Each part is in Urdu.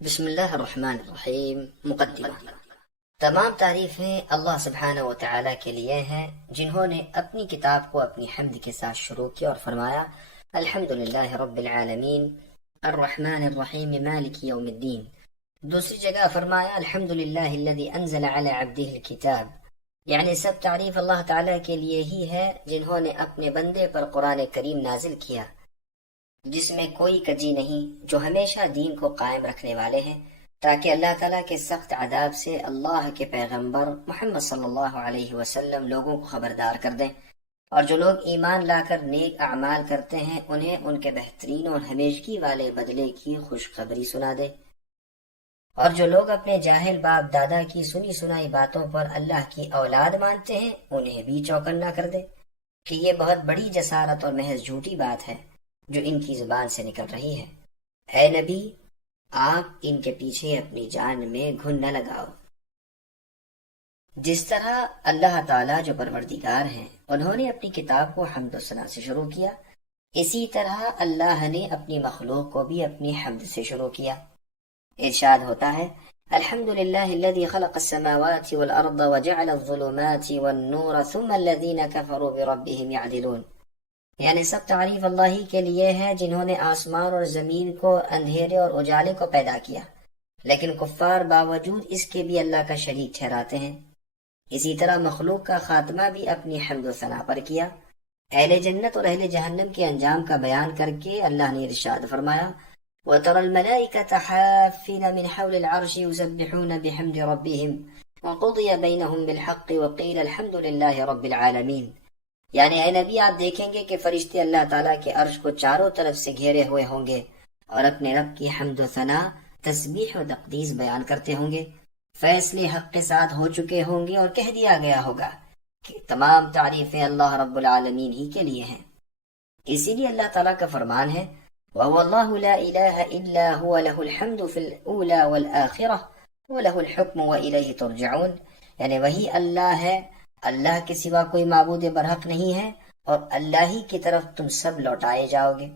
بسم اللہ الرحمن الرحیم مقدمہ۔ تمام تعریفیں اللہ سبحانہ و تعالیٰ کے لیے ہیں جنہوں نے اپنی کتاب کو اپنی حمد کے ساتھ شروع کیا اور فرمایا الحمدللہ رب العالمین الرحمن الرحیم مالک یوم الدین۔ دوسری جگہ فرمایا الحمدللہ الذی انزل علی عبدہ الکتاب، یعنی سب تعریف اللہ تعالیٰ کے لیے ہی ہے جنہوں نے اپنے بندے پر قرآن کریم نازل کیا جس میں کوئی کجی نہیں، جو ہمیشہ دین کو قائم رکھنے والے ہیں تاکہ اللہ تعالیٰ کے سخت عذاب سے اللہ کے پیغمبر محمد صلی اللہ علیہ وسلم لوگوں کو خبردار کر دیں، اور جو لوگ ایمان لا کر نیک اعمال کرتے ہیں انہیں ان کے بہترین اور ہمیشگی والے بدلے کی خوشخبری سنا دے، اور جو لوگ اپنے جاہل باپ دادا کی سنی سنائی باتوں پر اللہ کی اولاد مانتے ہیں انہیں بھی چوکنا کر دے کہ یہ بہت بڑی جسارت اور محض جھوٹی بات ہے جو ان کی زبان سے نکل رہی ہے۔ اے نبی، آپ ان کے پیچھے اپنی جان میں گھن نہ لگاؤ۔ جس طرح اللہ تعالیٰ جو پروردگار ہیں انہوں نے اپنی کتاب کو حمد و ثنا سے شروع کیا، اسی طرح اللہ نے اپنی مخلوق کو بھی اپنی حمد سے شروع کیا۔ ارشاد ہوتا ہے الحمدللہ الذی خلق السماوات والارض وجعل الظلمات والنور ثم الذین کفروا بربهم یعدلون، یعنی سب تعریف اللہ ہی کے لیے ہے جنہوں نے آسمان اور زمین کو، اندھیرے اور اجالے کو پیدا کیا، لیکن کفار باوجود اس کے بھی اللہ کا شریک ٹھہراتے ہیں۔ اسی طرح مخلوق کا خاتمہ بھی اپنی حمد و ثنا پر کیا۔ اہل جنت اور اہل جہنم کے انجام کا بیان کر کے اللہ نے ارشاد فرمایا وَتَرَى الْمَلَائِكَةَ حَافِّينَ مِنْ حَوْلِ الْعَرْشِ يُسَبِّحُونَ بِحَمْدِ رَبِّهِمْ وَقُضِيَ بَيْنَهُمْ بِالْحَقِّ وَقِيلَ الْحَمْدُ لِلَّهِ رَبِّ الْعَالَمِينَ، یعنی اے نبی آپ دیکھیں گے کہ فرشتے اللہ تعالیٰ کے عرش کو چاروں طرف سے گھیرے ہوئے ہوں گے اور اپنے رب کی حمد و ثنا، تسبیح و تقدیس بیان کرتے ہوں گے، فیصلے حق کے ساتھ ہو چکے ہوں گے اور کہہ دیا گیا ہوگا کہ تمام تعریفیں اللہ رب العالمین ہی کے لیے ہیں۔ اسی لیے اللہ تعالیٰ کا فرمان ہے وَهُوَ اللَّهُ لَا إِلَٰهَ إِلَّا هُوَ لَهُ الْحَمْدُ فِي الْأُولَى وَالْآخِرَةِ وَلَهُ الْحُكْمُ وَإِلَيْهِ تُرْجَعُونَ، یعنی وہی اللہ ہے، اللہ کے سوا کوئی معبود برحق نہیں ہے اور اللہ ہی کی طرف تم سب لوٹائے جاؤ گے۔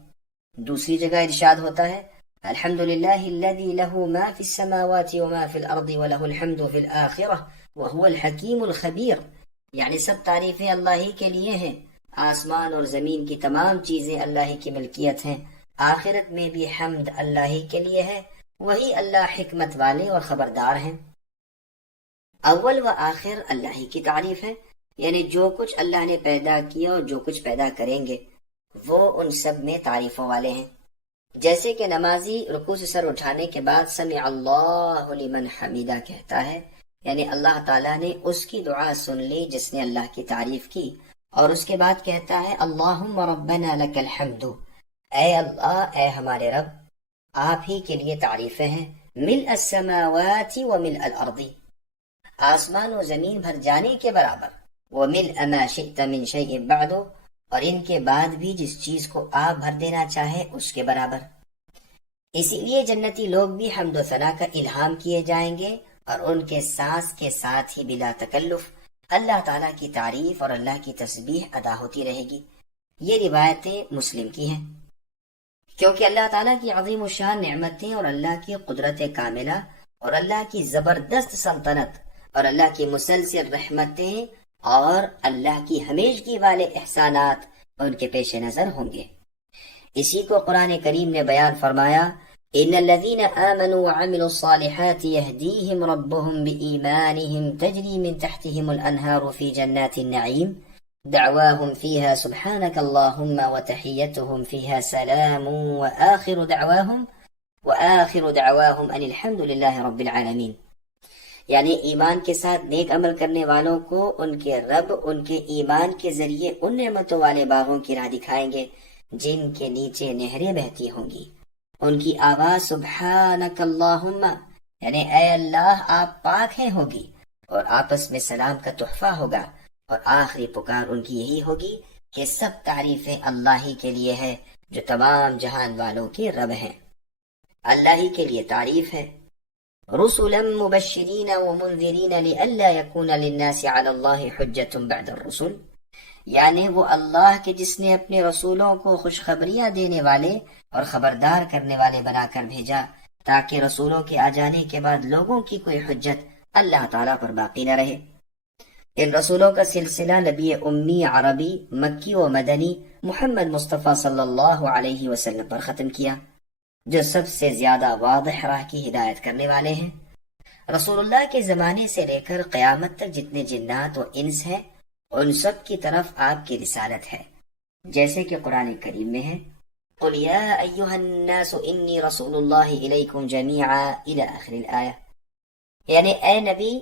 دوسری جگہ ارشاد ہوتا ہے الحمدللہ الذی لہ ما فی السماوات وما فی الارض وله الحمد فی الآخرہ وهو الحکیم الخبیر، یعنی سب تعریفیں اللہ ہی کے لیے ہیں، آسمان اور زمین کی تمام چیزیں اللہ ہی کی ملکیت ہیں، آخرت میں بھی حمد اللہ ہی کے لیے ہے، وہی اللہ حکمت والے اور خبردار ہیں۔ اول و آخر اللہ ہی کی تعریف ہے، یعنی جو کچھ اللہ نے پیدا کیا اور جو کچھ پیدا کریں گے وہ ان سب میں تعریفوں والے ہیں۔ جیسے کہ نمازی رکوع سے سر اٹھانے کے بعد سمع اللہ لمن حمیدہ کہتا ہے، یعنی اللہ تعالیٰ نے اس کی دعا سن لی جس نے اللہ کی تعریف کی، اور اس کے بعد کہتا ہے اللہم ربنا لک الحمد، اے اللہ، اے ہمارے رب، آپ ہی کے لیے تعریفیں ہیں، ملء السماوات وملء الارض، آسمان و زمین بھر جانے کے برابر، وَمِلْءَ مَا شِئْتَ مِنْ شَيْءٍ بَعْدُ، اور ان کے بعد بھی جس چیز کو آپ بھر دینا چاہے اس کے برابر۔ اسی لیے جنتی لوگ بھی حمد و ثنا کا الہام کیے جائیں گے اور ان کے سانس کے ساتھ ہی بلا تکلف اللہ تعالیٰ کی تعریف اور اللہ کی تسبیح ادا ہوتی رہے گی۔ یہ روایتیں مسلم کی ہیں، کیونکہ اللہ تعالیٰ کی عظیم الشان نعمتیں اور اللہ کی قدرت کاملہ اور اللہ کی زبردست سلطنت اور اللہ کی مسلسل رحمتیں اور اللہ کی ہمیشگی والے احسانات ان کے پیش نظر ہوں گے۔ اسی کو قرآن کریم نے بیان فرمایا ان الذین آمنوا وعملوا الصالحات یہدیہم ربہم بإیمانہم تجری من تحتہم الانہار فی جنات النعیم دعواہم فیہا سبحانک اللہم وتحیتہم فیہا سلام وآخر دعواہم ان الحمد للہ رب العالمین، یعنی ایمان کے ساتھ نیک عمل کرنے والوں کو ان کے رب ان کے ایمان کے ذریعے ان نعمتوں والے باغوں کی راہ دکھائیں گے جن کے نیچے نہریں بہتی ہوں گی۔ ان کی آواز سبحانک اللہم، یعنی اے اللہ آپ پاک ہیں ہوگی، اور آپس میں سلام کا تحفہ ہوگا، اور آخری پکار ان کی یہی ہوگی کہ سب تعریفیں اللہ ہی کے لیے ہے جو تمام جہان والوں کے رب ہیں۔ اللہ ہی کے لیے تعریف ہے رسلا مبشرین ومنذرین لئلا یکون للناس علی اللہ حجۃ بعد الرسل، یعنی وہ اللہ کے جس نے اپنے رسولوں کو خوشخبریاں دینے والے اور خبردار کرنے والے بنا کر بھیجا تاکہ رسولوں کے آ جانے کے بعد لوگوں کی کوئی حجت اللہ تعالیٰ پر باقی نہ رہے۔ ان رسولوں کا سلسلہ نبی امی عربی مکی و مدنی محمد مصطفیٰ صلی اللہ علیہ وسلم پر ختم کیا، جو سب سے زیادہ واضح راہ کی ہدایت کرنے والے ہیں۔ رسول اللہ کے زمانے سے لے کر قیامت تک جتنے جنات و انس ہیں، ان سب کی طرف آپ کی رسالت ہے، جیسے کہ قرآن کریم میں ہے قُلْ يَا أَيُّهَا النَّاسُ إِنِّي رَسُولُ اللَّهِ إِلَيْكُمْ جَمِيعًا إِلَى آخِرِ الْآيَةِ، یعنی اے نبی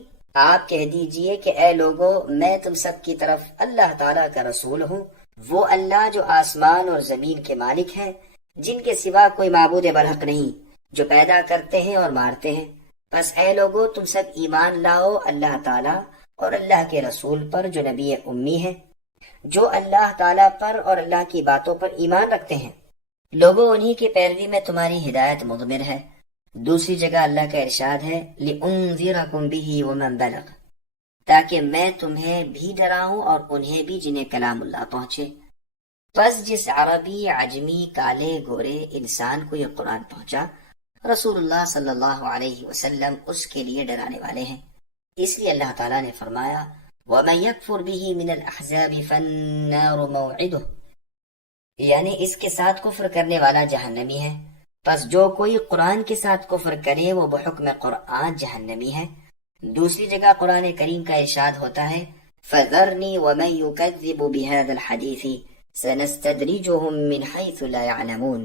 آپ کہہ دیجئے کہ اے لوگو میں تم سب کی طرف اللہ تعالیٰ کا رسول ہوں، وہ اللہ جو آسمان اور زمین کے مالک ہیں، جن کے سوا کوئی معبود برحق نہیں، جو پیدا کرتے ہیں اور مارتے ہیں۔ بس اے لوگو تم سب ایمان لاؤ اللہ تعالیٰ اور اللہ کے رسول پر جو نبی امی ہے، جو اللہ تعالیٰ پر اور اللہ کی باتوں پر ایمان رکھتے ہیں۔ لوگوں انہی کی پیروی میں تمہاری ہدایت مضمر ہے۔ دوسری جگہ اللہ کا ارشاد ہے لِأُنذِرَكُمْ بِهِ وَمَنْ بَلَغَ، تاکہ میں تمہیں بھی ڈراؤں اور انہیں بھی جنہیں کلام اللہ پہنچے۔ پس جس عربی عجمی کالے گورے انسان کو یہ قرآن پہنچا، رسول اللہ صلی اللہ علیہ وسلم اس کے لیے ڈرانے والے ہیں۔ اس لیے اللہ تعالیٰ نے فرمایا وَمَنْ يَكْفُرْ بِهِ مِنَ الْأَحْزَابِ فَالنَّارُ مَوْعِدُهُ، یعنی اس کے ساتھ کفر کرنے والا جہنمی ہے، پس جو کوئی قرآن کے ساتھ کفر کرے وہ بحکم قرآن جہنمی ہے۔ دوسری جگہ قرآن کریم کا ارشاد ہوتا ہے فَذَرْنِي وَمَنْ يُكَذِّبُ بِهَذَا الْحَدِيثِ سَنَسْتَدْرِجُهُم مِّنْ حَيْثُ لَا يَعْلَمُونَ،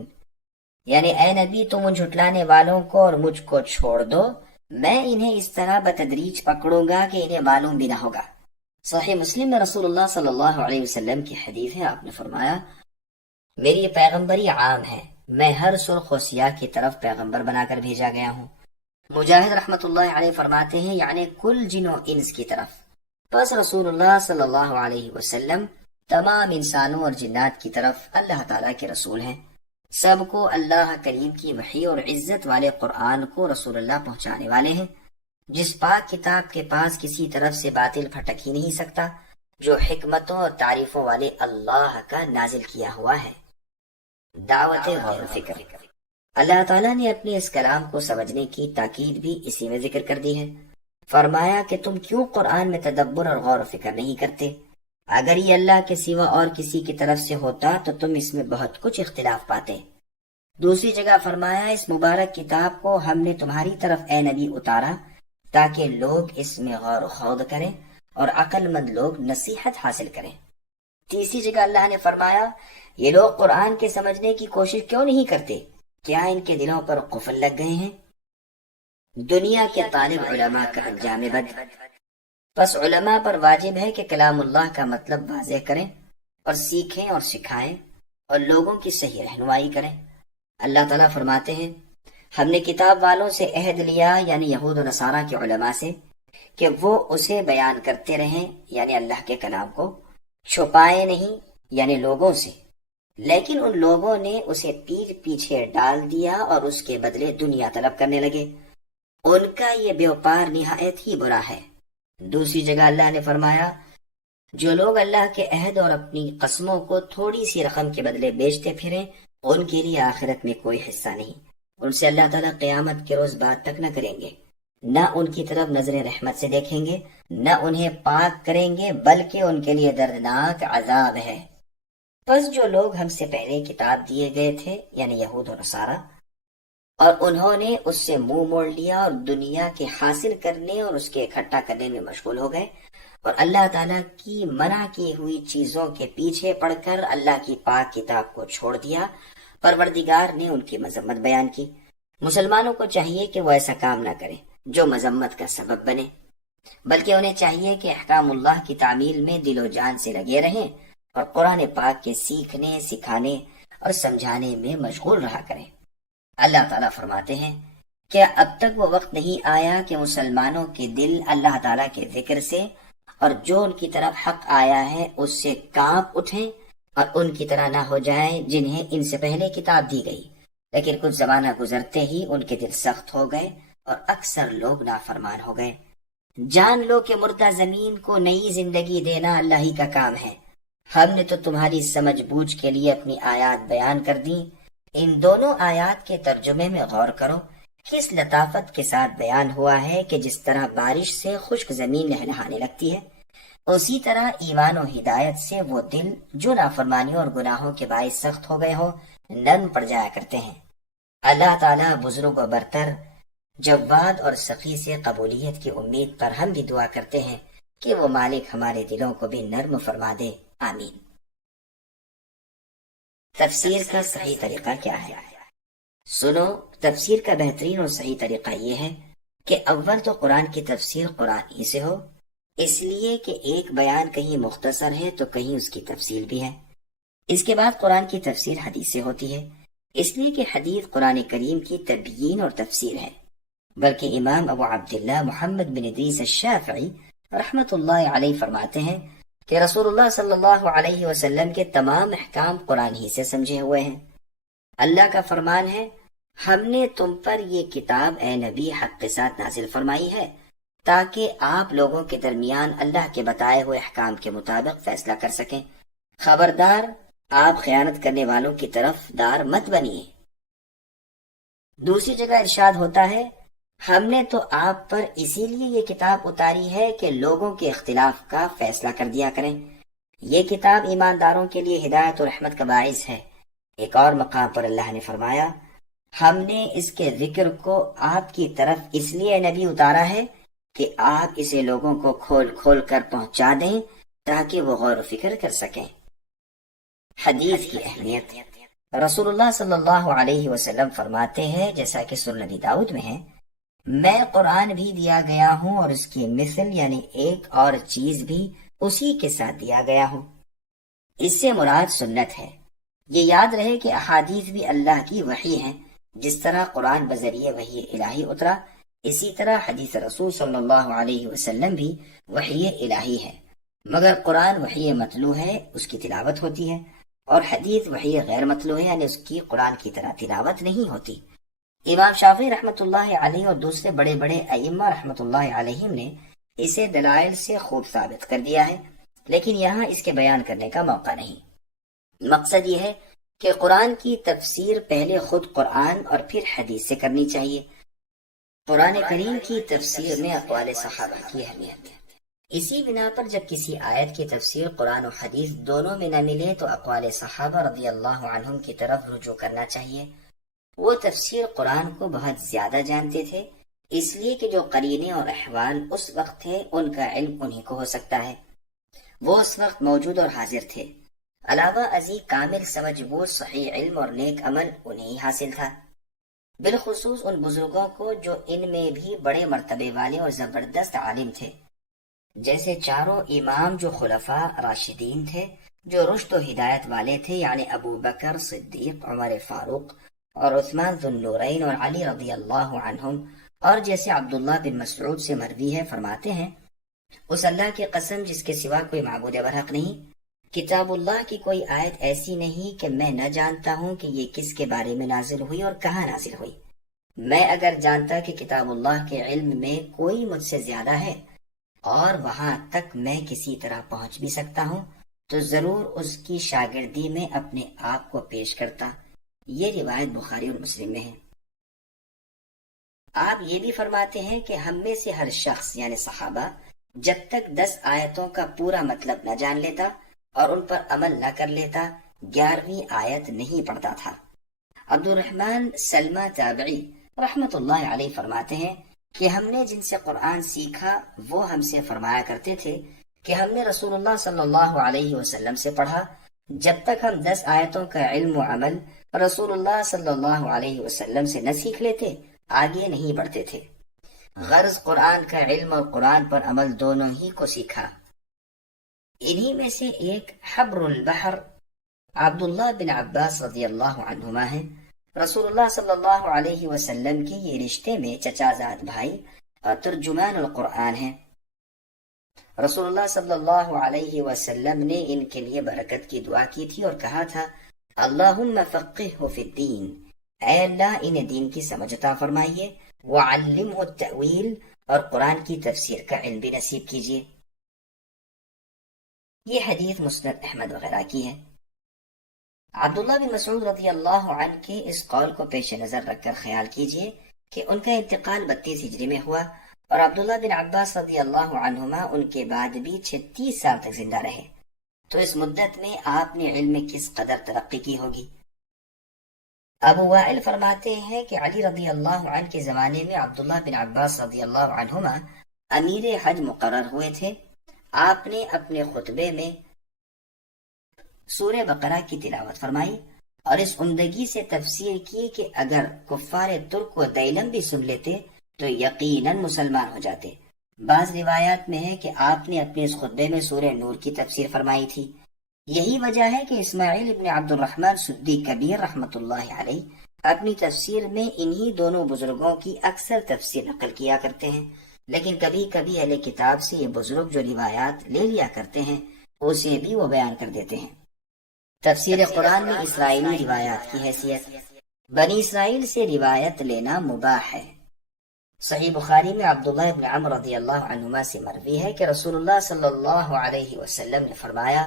یعنی اے نبی تم ان جھٹلانے والوں کو اور مجھ کو چھوڑ دو، میں انہیں اس طرح بتدریج پکڑوں گا کہ انہیں معلوم بھی نہ ہوگا۔ صحیح مسلم میں رسول اللہ صلی اللہ علیہ وسلم کی حدیث ہے، آپ نے فرمایا میری یہ پیغمبری عام ہے، میں ہر سرخ و سیاہ کی طرف پیغمبر بنا کر بھیجا گیا ہوں۔ مجاہد رحمت اللہ علیہ فرماتے ہیں یعنی کل جن و انس کی طرف۔ پس رسول اللہ صلی اللہ علیہ وسلم تمام انسانوں اور جنات کی طرف اللہ تعالیٰ کے رسول ہیں، سب کو اللہ کریم کی وحی اور عزت والے قرآن کو رسول اللہ پہنچانے والے ہیں، جس پاک کتاب کے پاس کسی طرف سے باطل پھٹک ہی نہیں سکتا، جو حکمتوں اور تعریفوں والے اللہ کا نازل کیا ہوا ہے۔ دعوت غور و فکر۔ اللہ تعالیٰ نے اپنے اس کلام کو سمجھنے کی تاکید بھی اسی میں ذکر کر دی ہے۔ فرمایا کہ تم کیوں قرآن میں تدبر اور غور و فکر نہیں کرتے؟ اگر یہ اللہ کے سوا اور کسی کی طرف سے ہوتا تو تم اس میں بہت کچھ اختلاف پاتے۔ دوسری جگہ فرمایا اس مبارک کتاب کو ہم نے تمہاری طرف اے نبی اتارا تاکہ لوگ اس میں غور و خوض کریں اور عقل مند لوگ نصیحت حاصل کریں۔ تیسری جگہ اللہ نے فرمایا یہ لوگ قرآن کے سمجھنے کی کوشش کیوں نہیں کرتے؟ کیا ان کے دلوں پر قفل لگ گئے ہیں؟ دنیا کے طالب علماء کا انجام بد۔ پس علماء پر واجب ہے کہ کلام اللہ کا مطلب واضح کریں اور سیکھیں اور سکھائیں اور لوگوں کی صحیح رہنمائی کریں۔ اللہ تعالیٰ فرماتے ہیں ہم نے کتاب والوں سے عہد لیا، یعنی یہود و نصارہ کے علماء سے، کہ وہ اسے بیان کرتے رہیں، یعنی اللہ کے کلام کو چھپائے نہیں، یعنی لوگوں سے، لیکن ان لوگوں نے اسے پیٹھ پیچھے ڈال دیا اور اس کے بدلے دنیا طلب کرنے لگے۔ ان کا یہ بیوپار نہایت ہی برا ہے۔ دوسری جگہ اللہ نے فرمایا جو لوگ اللہ کے عہد اور اپنی قسموں کو تھوڑی سی رقم کے بدلے بیچتے پھریں ان کے لیے آخرت میں کوئی حصہ نہیں، ان سے اللہ تعالیٰ قیامت کے روز بات تک نہ کریں گے، نہ ان کی طرف نظر رحمت سے دیکھیں گے، نہ انہیں پاک کریں گے، بلکہ ان کے لیے دردناک عذاب ہے۔ پس جو لوگ ہم سے پہلے کتاب دیے گئے تھے، یعنی یہود و نصارہ، اور انہوں نے اس سے منہ موڑ لیا اور دنیا کے حاصل کرنے اور اس کے اکٹھا کرنے میں مشغول ہو گئے، اور اللہ تعالیٰ کی منع کی ہوئی چیزوں کے پیچھے پڑ کر اللہ کی پاک کتاب کو چھوڑ دیا، پروردگار نے ان کی مذمت بیان کی۔ مسلمانوں کو چاہیے کہ وہ ایسا کام نہ کریں جو مذمت کا سبب بنے، بلکہ انہیں چاہیے کہ احکام اللہ کی تعمیل میں دل و جان سے لگے رہیں اور قرآن پاک کے سیکھنے، سکھانے اور سمجھانے میں مشغول رہا کریں۔ اللہ تعالیٰ فرماتے ہیں کیا اب تک وہ وقت نہیں آیا کہ مسلمانوں کے دل اللہ تعالیٰ کے ذکر سے اور جو ان کی طرف حق آیا ہے اس سے کانپ اٹھیں اور ان کی طرح نہ ہو جائیں جنہیں ان سے پہلے کتاب دی گئی، لیکن کچھ زمانہ گزرتے ہی ان کے دل سخت ہو گئے اور اکثر لوگ نافرمان ہو گئے۔ جان لو کہ مردہ زمین کو نئی زندگی دینا اللہ ہی کا کام ہے۔ ہم نے تو تمہاری سمجھ بوجھ کے لیے اپنی آیات بیان کر دی۔ ان دونوں آیات کے ترجمے میں غور کرو کس لطافت کے ساتھ بیان ہوا ہے کہ جس طرح بارش سے خشک زمین لہلہانے لگتی ہے، اسی طرح ایمان و ہدایت سے وہ دل جو نافرمانیوں اور گناہوں کے باعث سخت ہو گئے ہوں نرم پڑ جایا کرتے ہیں۔ اللہ تعالیٰ بزرگ و برتر، جواد اور سخی سے قبولیت کی امید پر ہم بھی دعا کرتے ہیں کہ وہ مالک ہمارے دلوں کو بھی نرم فرما دے، آمین۔ تفسیر کا صحیح طریقہ کیا ہے؟ سنو، تفسیر کا بہترین اور صحیح طریقہ یہ ہے کہ اول تو قرآن کی تفسیر قرآن ہی سے ہو، اس لیے کہ ایک بیان کہیں مختصر ہے تو کہیں اس کی تفصیل بھی ہے۔ اس کے بعد قرآن کی تفسیر حدیث سے ہوتی ہے، اس لیے کہ حدیث قرآن کریم کی تبیین اور تفسیر ہے، بلکہ امام ابو عبداللہ محمد بن ادریس الشافعی رحمۃ اللہ علیہ فرماتے ہیں کہ رسول اللہ صلی اللہ علیہ وسلم کے تمام احکام قرآن ہی سے سمجھے ہوئے ہیں۔ اللہ کا فرمان ہے، ہم نے تم پر یہ کتاب اے نبی حق کے ساتھ نازل فرمائی ہے تاکہ آپ لوگوں کے درمیان اللہ کے بتائے ہوئے احکام کے مطابق فیصلہ کر سکیں۔ خبردار، آپ خیانت کرنے والوں کی طرف دار مت بنیے۔ دوسری جگہ ارشاد ہوتا ہے، ہم نے تو آپ پر اسی لیے یہ کتاب اتاری ہے کہ لوگوں کے اختلاف کا فیصلہ کر دیا کریں۔ یہ کتاب ایمانداروں کے لیے ہدایت و رحمت کا باعث ہے۔ ایک اور مقام پر اللہ نے فرمایا، ہم نے اس کے ذکر کو آپ کی طرف اس لیے نبی اتارا ہے کہ آپ اسے لوگوں کو کھول کھول کر پہنچا دیں تاکہ وہ غور و فکر کر سکیں۔ حدیث کی اہمیت۔ رسول اللہ صلی اللہ علیہ وسلم فرماتے ہیں، جیسا کہ سنن نبی داؤد میں ہے، میں قرآن بھی دیا گیا ہوں اور اس کی مثل یعنی ایک اور چیز بھی اسی کے ساتھ دیا گیا ہوں۔ اس سے مراد سنت ہے۔ یہ یاد رہے کہ احادیث بھی اللہ کی وحی ہیں، جس طرح قرآن بذریعہ وحی الہی اترا، اسی طرح حدیث رسول صلی اللہ علیہ وسلم بھی وحی الہی ہے، مگر قرآن وحی متلو ہے، اس کی تلاوت ہوتی ہے، اور حدیث وحی غیر متلو ہے، یعنی اس کی قرآن کی طرح تلاوت نہیں ہوتی۔ امام شافعی رحمۃ اللہ علیہ اور دوسرے بڑے بڑے ائمہ رحمۃ اللہ علیہم نے اسے دلائل سے خوب ثابت کر دیا ہے، لیکن یہاں اس کے بیان کرنے کا موقع نہیں۔ مقصد یہ ہے کہ قرآن کی تفسیر پہلے خود قرآن اور پھر حدیث سے کرنی چاہیے۔ قرآن کریم کی تفسیر میں اقوال صحابہ کی اہمیت ہے۔ اسی بنا پر جب کسی آیت کی تفسیر قرآن و حدیث دونوں میں نہ ملے تو اقوال صحابہ رضی اللہ عنہم کی طرف رجوع کرنا چاہیے۔ وہ تفسیر قرآن کو بہت زیادہ جانتے تھے، اس لیے کہ جو قرینے اور احوال اس وقت تھے ان کا علم انہی کو ہو سکتا ہے، وہ اس وقت موجود اور حاضر تھے۔ علاوہ ازیں کامل سمجھ بوجھ، صحیح علم اور نیک عمل انہیں حاصل تھا، بالخصوص ان بزرگوں کو جو ان میں بھی بڑے مرتبے والے اور زبردست عالم تھے، جیسے چاروں امام جو خلفاء راشدین تھے، جو رشد و ہدایت والے تھے، یعنی ابو بکر صدیق، عمر فاروق اور عثمان ذو النورین اور علی رضی اللہ عنہم، اور جیسے عبداللہ بن مسعود سے مروی ہے، فرماتے ہیں، اس اللہ کی قسم جس کے سوا کوئی معبود برحق نہیں، کتاب اللہ کی کوئی آیت ایسی نہیں کہ میں نہ جانتا ہوں کہ یہ کس کے بارے میں نازل ہوئی اور کہاں نازل ہوئی۔ میں اگر جانتا کہ کتاب اللہ کے علم میں کوئی مجھ سے زیادہ ہے اور وہاں تک میں کسی طرح پہنچ بھی سکتا ہوں تو ضرور اس کی شاگردی میں اپنے آپ کو پیش کرتا۔ یہ روایت بخاری اور مسلم میں ہے۔ آپ یہ بھی فرماتے ہیں کہ ہم میں سے ہر شخص یعنی صحابہ جب تک 10 آیتوں کا پورا مطلب نہ جان لیتا اور ان پر عمل نہ کر لیتا 11ویں آیت نہیں پڑھتا تھا۔ عبد الرحمن سلمہ تابعی رحمت اللہ علیہ فرماتے ہیں کہ ہم نے جن سے قرآن سیکھا وہ ہم سے فرمایا کرتے تھے کہ ہم نے رسول اللہ صلی اللہ علیہ وسلم سے پڑھا، جب تک ہم 10 آیتوں کا علم و عمل رسول اللہ صلی اللہ علیہ وسلم سے نہ سیکھ لیتے آگے نہیں بڑھتے تھے۔ غرض قرآن کا علم اور قرآن پر عمل دونوں ہی کو سیکھا۔ انہی میں سے ایک حبر البحر عبداللہ بن عباس رضی اللہ عنہما ہے۔ رسول اللہ صلی اللہ علیہ وسلم کی یہ رشتے میں چچا زاد بھائی اور ترجمان القرآن ہیں۔ رسول اللہ صلی اللہ علیہ وسلم نے ان کے لیے برکت کی دعا کی تھی اور کہا تھا، اللہم فقہہ فی الدین، اے اللہ انہیں دین کی سمجھ عطا فرمائیے، وعلمہ التأویل، اور قرآن کی تفسیر کا علم بھی نصیب کیجیے۔ یہ حدیث مسند احمد وغیرہ کی ہے۔ عبداللہ بن مسعود رضی اللہ عنہ کے اس قول کو پیش نظر رکھ کر خیال کیجیے کہ ان کا انتقال 32 ہجری میں ہوا اور عبداللہ بن عباس رضی اللہ عنہما ان کے بعد بھی 36 سال تک زندہ رہے، تو اس مدت میں آپ نے علم میں کس قدر ترقی کی ہوگی۔ ابو وائل فرماتے ہیں کہ علی رضی اللہ عنہ کے زمانے میں عبداللہ بن عباس رضی اللہ عنہما امیر حج مقرر ہوئے تھے۔ آپ نے اپنے خطبے میں سورہ بقرہ کی تلاوت فرمائی اور اس عمدگی سے تفسیر کی کہ اگر کفار ترک و دیلم بھی سن لیتے تو یقیناً مسلمان ہو جاتے۔ بعض روایات میں ہے کہ آپ نے اپنے اس خطبے میں سورہ نور کی تفسیر فرمائی تھی۔ یہی وجہ ہے کہ اسماعیل ابن عبد الرحمن سدی کبیر رحمۃ اللہ علیہ اپنی تفسیر میں انہی دونوں بزرگوں کی اکثر تفسیر نقل کیا کرتے ہیں، لیکن کبھی کبھی اہل کتاب سے یہ بزرگ جو روایات لے لیا کرتے ہیں اسے بھی وہ بیان کر دیتے ہیں۔ تفسیر قرآن میں اسرائیلی روایات کی حیثیت۔ بنی اسرائیل سے روایت لینا مباح ہے۔ صحیح بخاری میں عبداللہ ابن عمر رضی اللہ عنہما سے مروی ہے کہ رسول اللہ صلی اللہ علیہ وسلم نے فرمایا،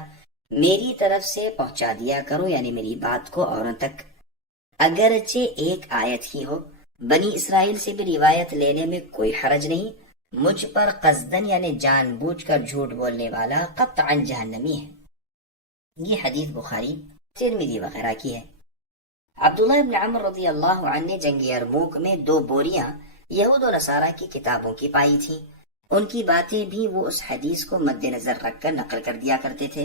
میری طرف سے پہنچا دیا کرو، یعنی میری بات کو اوروں تک، اگرچہ ایک آیت ہی ہو۔ بنی اسرائیل سے بھی روایت لینے میں کوئی حرج نہیں، مجھ پر قصدن یعنی جان بوجھ کر جھوٹ بولنے والا قطعا جہنمی ہے۔ یہ حدیث بخاری، ترمذی وغیرہ کی ہے۔ عبداللہ ابن عمر رضی اللہ عنہ نے جنگ یرموک میں 2 بوریاں یہود و نصارہ کی کتابوں کی پائی تھی۔ ان کی باتیں بھی وہ اس حدیث کو مد نظر رکھ کر نقل کر دیا کرتے تھے،